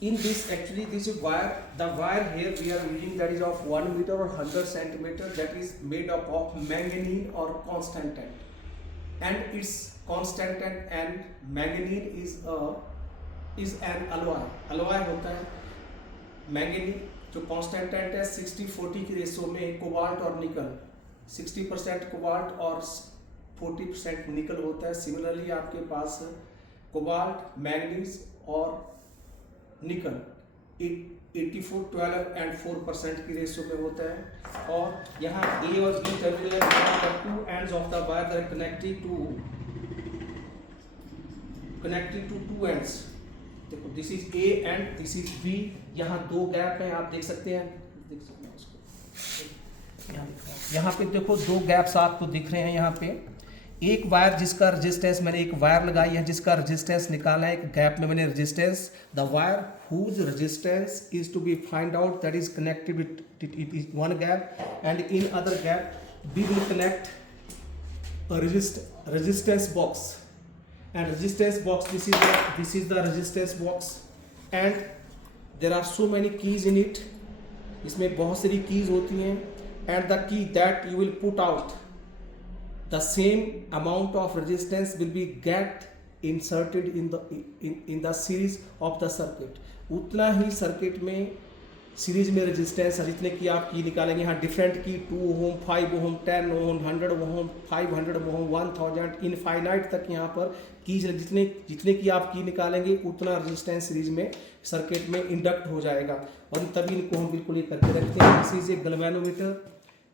In this, actually this wire, the wire here we are using, that is of 1 meter or 100 centimeter, that is made up of manganese or constantan, and its constantan and manganese is an alloy होता है। Manganese जो कांस्टेंटेंट है 60-40 की ratio में cobalt और निकल, 60% cobalt और 40% निकल होता है। सिमिलरली आपके पास कोबाल्ट, मैंगनीज और निकल 84-12 एंड 4% की रेशो में होता है। और यहाँ ए और B terminal two ends of the wire are connected to two ends. देखो this is A and this is B, यहाँ दो गैप हैं, आप देख सकते हैं उसको। यहाँ पे देखो दो गैप्स आपको दिख रहे हैं। यहाँ पे एक वायर जिसका रेजिस्टेंस, मैंने एक वायर लगाई है जिसका रेजिस्टेंस निकाला है, एक गैप में मैंने resistance, the wire whose resistance is to be find out, that is connected with it is one gap, and in other gap we will connect resistance box, and resistance box, this is the resistance box, and there are so many keys in it, इसमें बहुत सारी keys होती हैं, and the key that you will put out, the same amount of resistance will be get inserted in the series of the circuit। उतना ही circuit में series में resistance है जितने की आप की निकालेंगे। यहाँ डिफरेंट की 2 ओम, 5 ओम, 10 ओम, 100 ओम, 500 ओम, 1000 इनफाइनाइट तक यहाँ पर की जितने की आप की निकालेंगे उतना रेजिस्टेंस सीरीज में सर्किट में इंडक्ट हो जाएगा। और तभी इनको हम बिल्कुल ये करके रखते हैं। This is a galvanometer,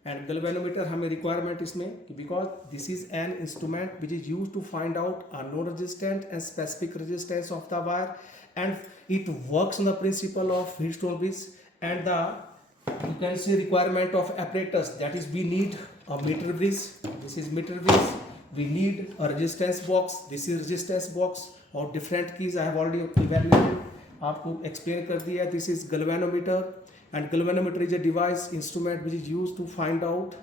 and galvanometer हमें रिक्वायरमेंट इसमें because this is an instrument which is use to find out unknown resistance and specific resistance of the wire, and it works on the principle of Wheatstone bridge, and the you can say requirement of apparatus, that is we need a meter bridge, this is meter bridge, we need a resistance box, this is resistance box, और different keys I have already evaluated, आपको explain कर दिया। this is galvanometer, and galvanometer is a device instrument which is used to find out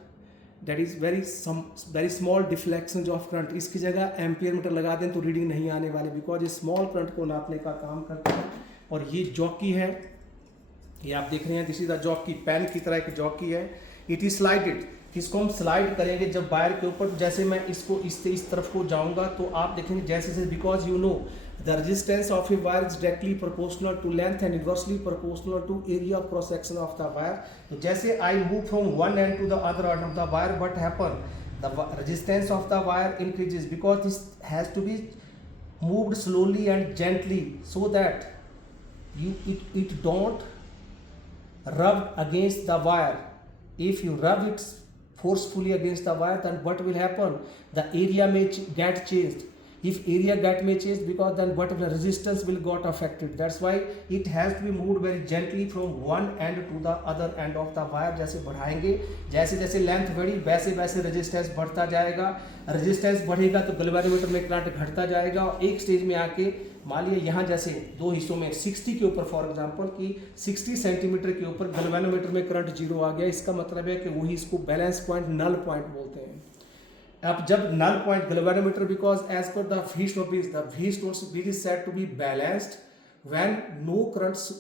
that is very small deflections of current। इसकी जगह ampere metre लगा दें तो reading नहीं आने वाले, बिकॉज ये स्मॉल करंट को नापने का काम करता है। और ये जॉकी है, ये आप देख रहे हैं, this is the jockey, pen की तरह की जॉकी है। इट इज स्लाइडेड, इसको हम स्लाइड करेंगे जब वायर के ऊपर, जैसे मैं इसको इस तरफ को जाऊंगा तो आप देखेंगे जैसे because you know the resistance of a wire is directly proportional to length and inversely proportional to area of cross section of the wire. तो जैसे I move from one end to the other end of the wire, what happen, the resistance of the wire increases because this has to be moved slowly and gently so that it don't rub against the wire। if you rub it forcefully against the wire, then what will happen, the area may get changed। if area get may change, because then what the resistance will got affected, that's why it has to be moved very gently from one end to the other end of the wire। जैसे बढ़ाएंगे, जैसे जैसे length बढ़ी वैसे वैसे resistance बढ़ता जाएगा, resistance बढ़ेगा तो गैल्वेनोमीटर में करंट घटता जाएगा, और एक स्टेज में आके मान लिया यहाँ जैसे दो हिस्सों में 60 के ऊपर फॉर एग्जांपल कि 60 सेंटीमीटर के ऊपर गैल्वेनोमीटर में करंट जीरो आ गया, इसका मतलब है कि वही इसको बैलेंस पॉइंट, नल पॉइंट बोलते हैं। अब जब null point galvanometer, because as per the Wheatstone bridge, the Wheatstone bridge is said to be balanced when no currents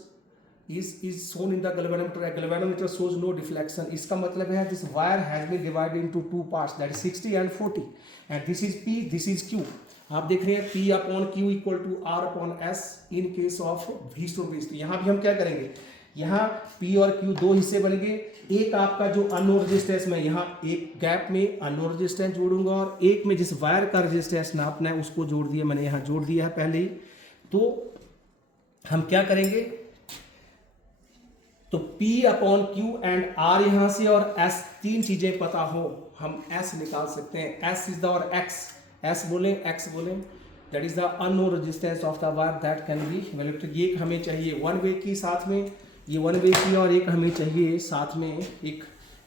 is shown in the galvanometer, a galvanometer shows no deflection। इसका मतलब है this wire has been divided into two parts, that is 60 and 40, and this is P, this is Q। आप देख रहे हैं P upon Q equal to R upon S in case of Wheatstone bridge. तो यहाँ भी हम क्या करेंगे, यहाँ P और Q दो हिस्से बनेंगे, एक आपका जो अननोन रेजिस्टेंस में यहाँ एक गैप में अननोन रेजिस्टेंस जोड़ूंगा, और एक में जिस वायर का रेजिस्टेंस नापना है उसको जोड़ दिया, मैंने यहाँ जोड़ दिया है पहले ही। तो हम क्या करेंगे, तो P upon Q and R यहाँ से और S, तीन चीजें पता हो हम S निकाल सकते हैं। S इज द और X, S बोले X बोले, that is the unknown resistance of the wire that can be evaluated. ये हमें चाहिए वन वे की साथ में, ये वन वे की, और एक हमें चाहिए साथ में एक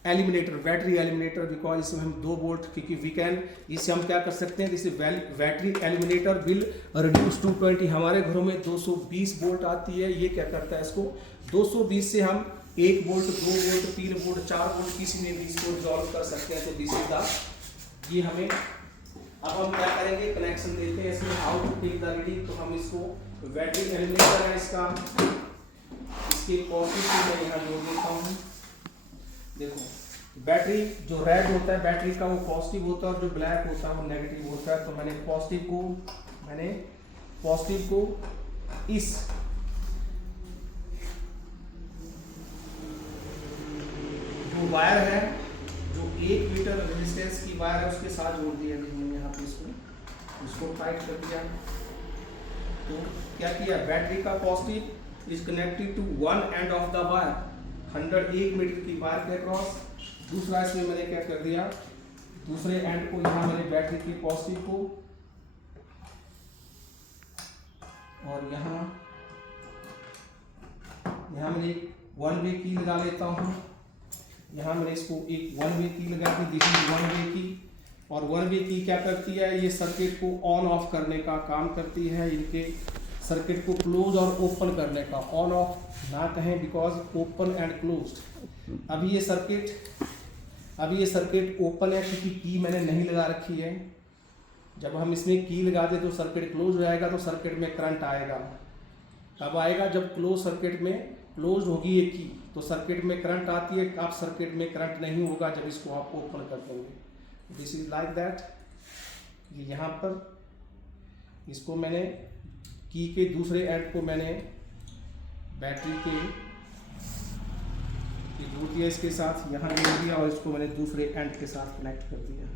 एलिमिनेटर, बैटरी एलिमिनेटर, बिकॉज इसमें हम 2 वोल्ट, क्योंकि वी कैन, इससे हम क्या कर सकते हैं, जैसे battery eliminator will reduce to 20। हमारे घरों में 220 वोल्ट आती है, ये क्या करता है, इसको 220 से हम 1 वोल्ट, 2 वोल्ट, 3 वोल्ट, 4 वोल्ट किसी में भी इसको रिजॉल्व कर सकते हैं। तो दिस इज द, ये हमें अब हम क्या करेंगे, कनेक्शन देते हैं इसमें, how to take the reading. तो हम इसको बैटरी एलिमेंटर है इसका, इसके पॉजिटिव को मैं यहाँ जोड़ देता हूँ। देखो बैटरी जो रेड होता है बैटरी का वो पॉजिटिव होता है और जो ब्लैक होता है वो नेगेटिव होता है। तो मैंने पॉजिटिव को इस जो वायर है, जो 1 मीटर रेजिस्टेंस की वायर है उसके साथ जोड़ दिया मैंने यहाँ पे इसको टाइट कर दिया। तो क्या किया, बैटरी का positive is connected to one end of the wire, 101 meter की वायर के अक्रॉस। दूसरा इसमें मैंने क्या कर दिया, दूसरे एंड को यहाँ मैंने बैटरी के पॉजिटिव को और यहाँ मैंने एक 1 वे की लगा लेता हूँ। यहाँ मैंने इसको एक 1 वे की लगा दी, दिस इज 1 वे की। और 1 वे की क्या करती है, ये सर्किट को ऑन ऑफ करने का काम करती है, इनके सर्किट को क्लोज और ओपन करने का। ऑन ऑफ ना कहें बिकॉज ओपन एंड क्लोज्ड। अभी ये सर्किट ओपन है क्योंकि की मैंने नहीं लगा रखी है। जब हम इसमें की लगा दें तो सर्किट क्लोज हो जाएगा, तो सर्किट में करंट आएगा। कब आएगा, जब क्लोज सर्किट में क्लोज होगी ये की तो सर्किट में करंट आती है। आप सर्किट में करंट नहीं होगा जब इसको आप ओपन कर देंगे। This is like that. यहाँ पर इसको मैंने की के दूसरे एंड को मैंने बैटरी के जोड़ दिया इसके साथ, यहाँ जोड़ दिया और इसको मैंने दूसरे एंड के साथ कनेक्ट कर दिया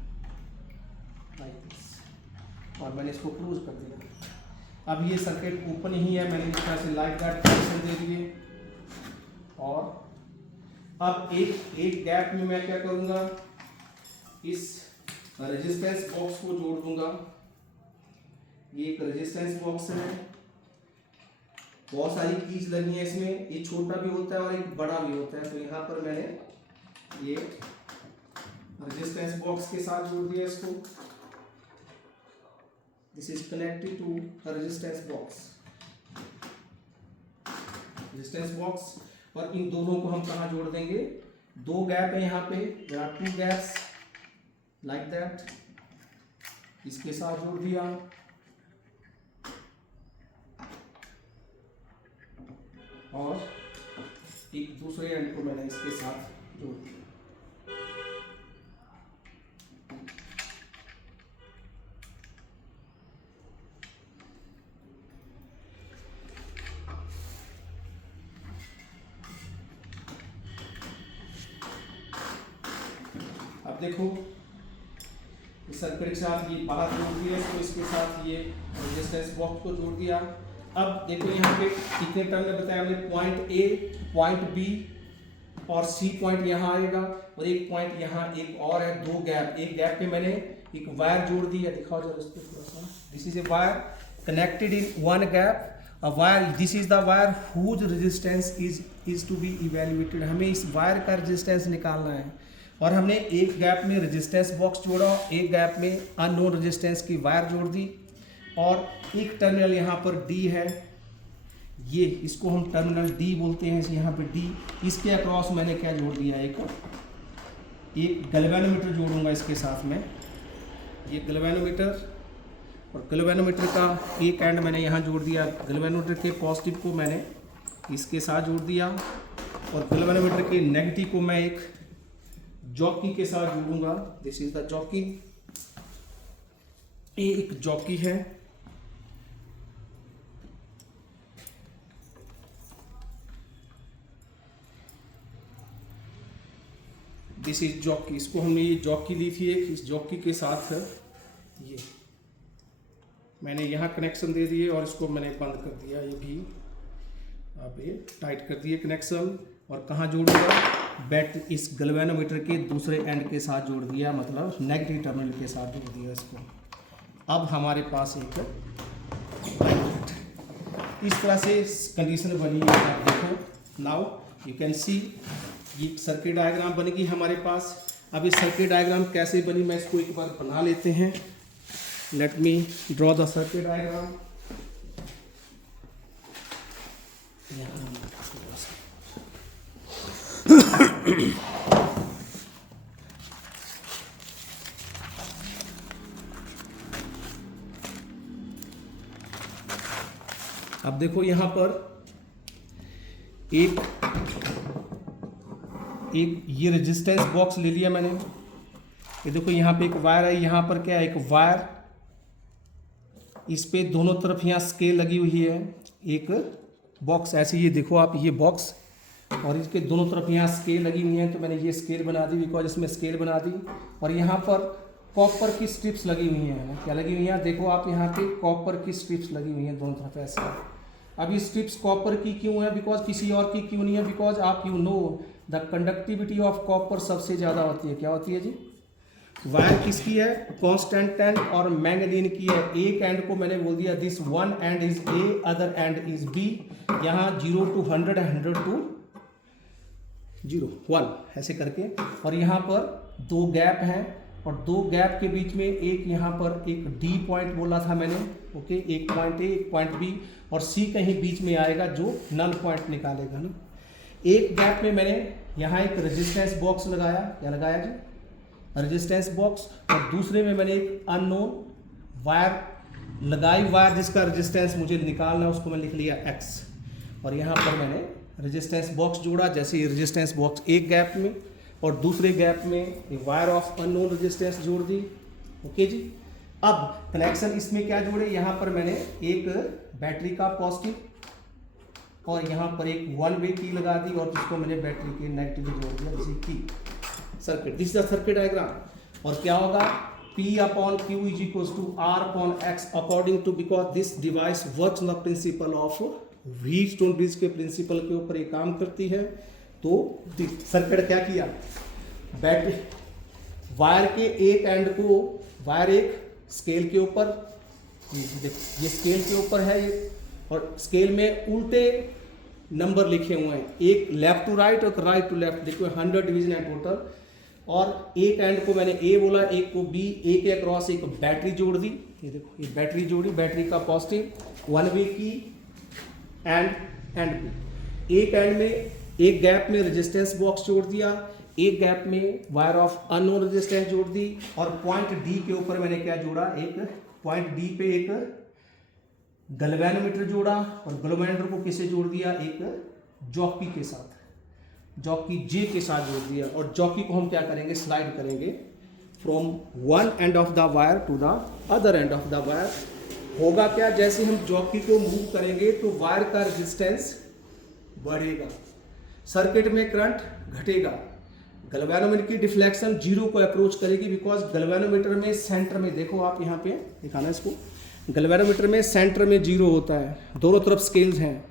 लाइक दिस, और मैंने इसको क्लोज कर दिया। अब ये सर्किट ओपन ही है, मैंने इस तरह से लाइक दैट कनेक्शन दे दिए। और अब एक गैप में मैं क्या करूँगा, इस रेजिस्टेंस बॉक्स को जोड़ दूंगा। ये एक रेजिस्टेंस बॉक्स है, बहुत सारी कीज लगी हैं इसमें, ये छोटा भी होता है और एक बड़ा भी होता है। तो यहाँ पर मैंने ये रेजिस्टेंस बॉक्स के साथ जोड़ दिया इसको। This is connected to resistance box. और इन दोनों को हम कहाँ जोड़ देंगे, 2 गैप है यहाँ पे, there are 2 gaps like that. इसके साथ जोड़ दिया और एक दूसरे एंड को मैंने इसके साथ जोड़ दिया। अब देखो इस सर्किट के साथ ये बाहर जोड़ दिया, तो इसके साथ ये रेजिस्टेंस बॉक्स को जोड़ दिया। अब देखो यहाँ पे कितने टर्न में बताया हमने, पॉइंट ए, पॉइंट बी और सी पॉइंट यहाँ आएगा और एक पॉइंट यहाँ एक और है, 2 गैप। एक गैप पे मैंने एक वायर जोड़ दी है, दिखाओ जरा इसको थोड़ा सा। This is a wire connected in 1 gap, a wire, this is the wire whose resistance is to be evaluated. हमें इस वायर का रेजिस्टेंस निकालना है और हमने एक गैप में रेजिस्टेंस बॉक्स जोड़ा, एक गैप में अननोन रेजिस्टेंस की वायर जोड़ दी और एक टर्मिनल यहाँ पर डी है, ये इसको हम टर्मिनल डी बोलते हैं, यहाँ पे डी। इसके अक्रॉस मैंने क्या जोड़ दिया, एक गैल्वेनोमीटर जोड़ूंगा इसके साथ में, ये गैल्वेनोमीटर। और गैल्वेनोमीटर का एक एंड मैंने यहाँ जोड़ दिया, गैल्वेनोमीटर के पॉजिटिव को मैंने इसके साथ जोड़ दिया और गैल्वेनोमीटर के नेगेटिव को मैं एक जॉकी के साथ जोड़ूंगा। दिस इज द जॉकी, ये एक जॉकी है। दिस इज जॉकी, इसको हमने ये जॉकी ली थी एक, इस जॉकी के साथ ये मैंने यहाँ कनेक्शन दे दिए और इसको मैंने बंद कर दिया। ये भी आप ये टाइट कर दिए कनेक्शन। और कहाँ जोड़ूंगा, इस गैल्वेनोमीटर के दूसरे एंड के साथ जोड़ दिया, मतलब नेगेटिव टर्मिनल के साथ जोड़ दिया इसको। अब हमारे पास एक इस तरह से कंडीशन बनी है। आप देखो नाउ यू कैन सी, ये सर्किट डायग्राम बनेगी हमारे पास। अब इस सर्किट डायग्राम कैसे बनी, मैं इसको एक बार बना लेते हैं। Let me draw the circuit diagram. अब देखो यहाँ पर एक ये रेजिस्टेंस बॉक्स ले लिया मैंने। ये देखो यहाँ पे एक वायर है, यहाँ पर क्या है, एक वायर, इस पे दोनों तरफ यहाँ स्केल लगी हुई है। एक बॉक्स ऐसे, ये देखो आप, ये बॉक्स और इसके दोनों तरफ यहाँ स्केल लगी हुई है, तो मैंने ये स्केल बना दी, बिकॉज इसमें स्केल बना दी। और यहाँ पर कॉपर की स्ट्रिप्स लगी हुई हैं। क्या लगी हुई हैं, देखो आप, यहाँ पे कॉपर की स्ट्रिप्स लगी हुई हैं दोनों तरफ ऐसे। अब ये स्ट्रिप्स कॉपर की क्यों है, बिकॉज किसी और की क्यों नहीं है, बिकॉज आप you know the conductivity of copper सबसे ज़्यादा होती है। क्या होती है जी? वायर किसकी है? कांस्टेंट और मैंगनीन की है। एक एंड को मैंने बोल दिया this one end is A, other end is B. यहाँ 0 to 100 100 to 0 1 ऐसे करके। और यहाँ पर 2 गैप हैं, और 2 गैप के बीच में एक यहाँ पर एक डी पॉइंट बोला था मैंने, ओके, एक पॉइंट ए एक पॉइंट बी, और सी कहीं बीच में आएगा जो नल पॉइंट निकालेगा ना। एक गैप में मैंने यहाँ एक रेजिस्टेंस बॉक्स लगाया। क्या लगाया जी? Resistance box. और दूसरे में मैंने एक अननोन वायर लगाई, वायर जिसका रेजिस्टेंस मुझे निकालना है, उसको मैं लिख लिया x। और यहाँ पर मैंने रेजिस्टेंस बॉक्स जोड़ा। जैसे ये रेजिस्टेंस बॉक्स एक गैप में और दूसरे गैप में एक वायर ऑफ अननोन रेजिस्टेंस जोड़ दी। ओके जी। अब कनेक्शन इसमें क्या जोड़े, यहाँ पर मैंने एक बैटरी का पॉजिटिव और यहाँ पर एक 1 वे की लगा दी, और जिसको मैंने बैटरी के नेगेटिव जोड़ दिया, जैसे की circuit. This is the circuit diagram. और क्या होगा, P upon Q is equal to R upon X according to, because this device works on the principle of Wheatstone bridge के प्रिंसिपल के ऊपर ये काम करती है। तो सर्किट क्या किया, बैटरी वायर के एक एंड को, वायर एक स्केल के ऊपर, ये स्केल के ऊपर है ये, और स्केल में उल्टे नंबर लिखे हुए हैं, एक लेफ्ट टू राइट और राइट टू लेफ्ट। देखो 100 डिवीजन है टोटल। और एक एंड को मैंने ए बोला, एक को बी, ए के अक्रॉस एक बैटरी जोड़ दी। ये देखो, ये बैटरी जोड़ी, बैटरी का पॉजिटिव 1 वे की एंड बी। एक एंड में एक गैप में रेजिस्टेंस बॉक्स जोड़ दिया, एक गैप में वायर ऑफ अननोन रेजिस्टेंस जोड़ दी, और पॉइंट डी के ऊपर मैंने क्या जोड़ा, एक पॉइंट डी पे एक गैल्वेनोमीटर जोड़ा, और गैल्वेनोमीटर को किसे जोड़ दिया, एक जॉकी के साथ, जॉकी जे के साथ जोड़ दिया। और जॉकी को हम क्या करेंगे, स्लाइड करेंगे from one end of the wire to the other end of the wire. होगा क्या, जैसे हम जॉकी को मूव करेंगे तो वायर का रेजिस्टेंस बढ़ेगा, सर्किट में करंट घटेगा, गैल्वेनोमीटर की डिफ्लेक्शन 0 को अप्रोच करेगी, बिकॉज गैल्वेनोमीटर में सेंटर में, देखो आप यहाँ पे दिखाना इसको, गैल्वेनोमीटर में सेंटर में 0 होता है, दोनों तरफ स्केल्स हैं।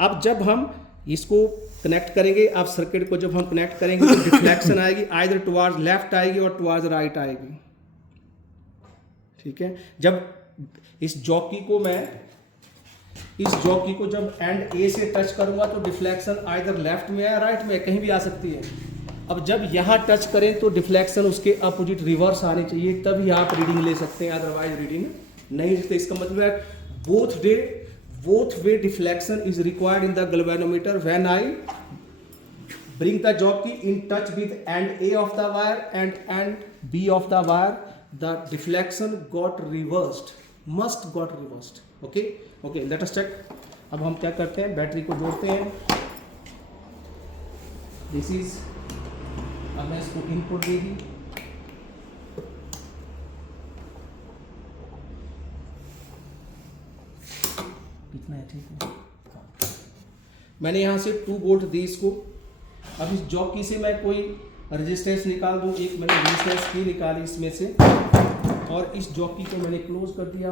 अब जब हम इसको कनेक्ट करेंगे, आप सर्किट को जब हम कनेक्ट करेंगे तो डिफ्लेक्शन आएगी, आइदर टुवर्ड्स लेफ्ट आएगी और टुवर्ड्स राइट आएगी। ठीक है। जब इस जॉकी को जब एंड ए से टच करूंगा तो डिफ्लेक्शन आइदर लेफ्ट में या राइट में, कहीं भी आ सकती है। अब जब यहाँ टच करें तो डिफ्लेक्शन उसके अपोजिट रिवर्स आनी चाहिए, तभी आप रीडिंग ले सकते हैं, अदरवाइज रीडिंग नहीं सकते। इसका मतलब है both way deflection is required in the galvanometer. When I bring the jockey in touch with end A of the wire and end B of the wire, the deflection got reversed, must got reversed. Okay, let us check. अब हम क्या करते हैं, battery को जोड़ते हैं। This is, अब मैं इसको इनपुट देगी, कितना है, ठीक है। मैंने यहाँ से 2 वोल्ट दी इसको। अब इस जॉकी से मैं कोई रेजिस्टेंस निकाल दूँ, एक मैंने रेजिस्टेंस की निकाली इसमें से, और इस जॉकी को मैंने क्लोज कर दिया।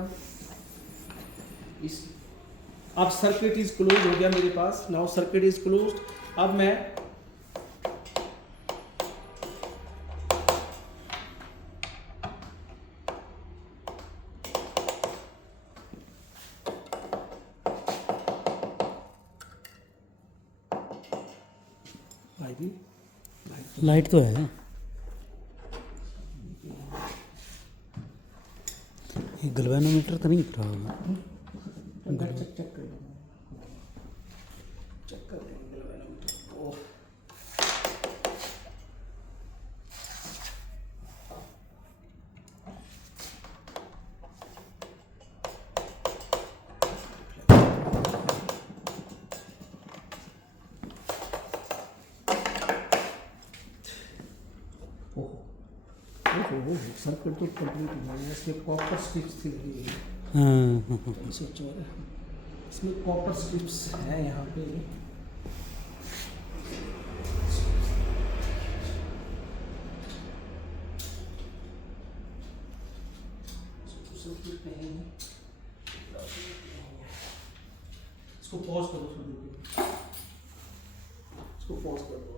अब सर्किट इज क्लोज हो गया मेरे पास। Now circuit is close. अब मैं लाइट तो है, ये गैल्वेनोमीटर तो नहीं दिख रहा होगा। चेक कर लेंगे गैल्वेनोमीटर को। ओहो सर्कल तो कंप्लीट हुआ है, इसमें कॉपर स्ट्रिप्स थी लगी हुई। हाँ सोचो इसमें कॉपर स्ट्रिप्स है यहाँ पे। इसको पॉज करो, इसको पॉज कर दो।